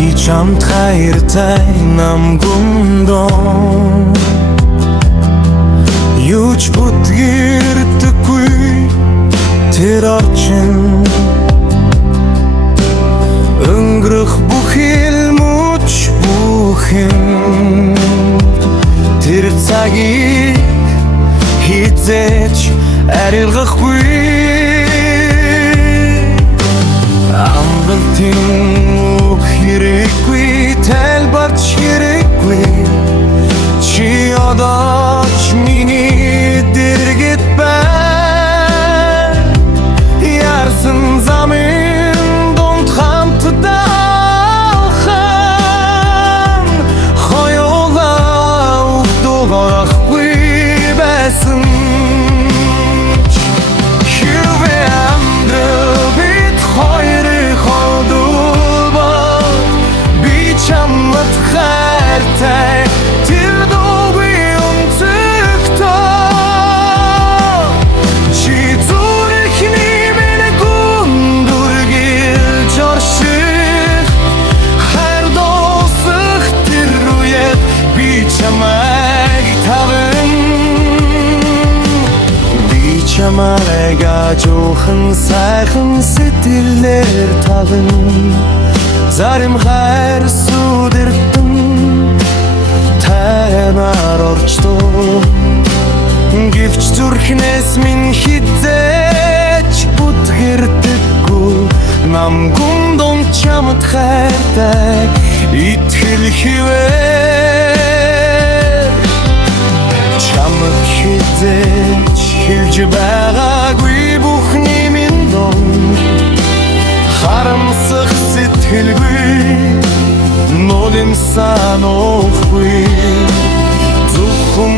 И чамд хайртай намгундон юуч бүтгэрдэггүй тэр орчин өнгөрөх бүх илмүч бүхэн тэр цагийг хизээч арилгахгүй амралтын үг хэрэггүй тайлбарч хэрэггүй чи одоо ч миний дэргэд байна ярсан замын дунд хамтдаахан хоёулаа өгдөгөхгүй байсан чамайга жоохон сайхан сэтгэлээр таван зарим хайр сүдэртэн таймаар орчдоо гэвч зүрхнээс минь хизээч бүтгэрдэггүй намгундон чамд хайртай итгэл хивээр чамд хизээч хэлж байгаагүй бүхний минь дон харамсах сэтгэлгүй нулимсан уухгүй зөвхөн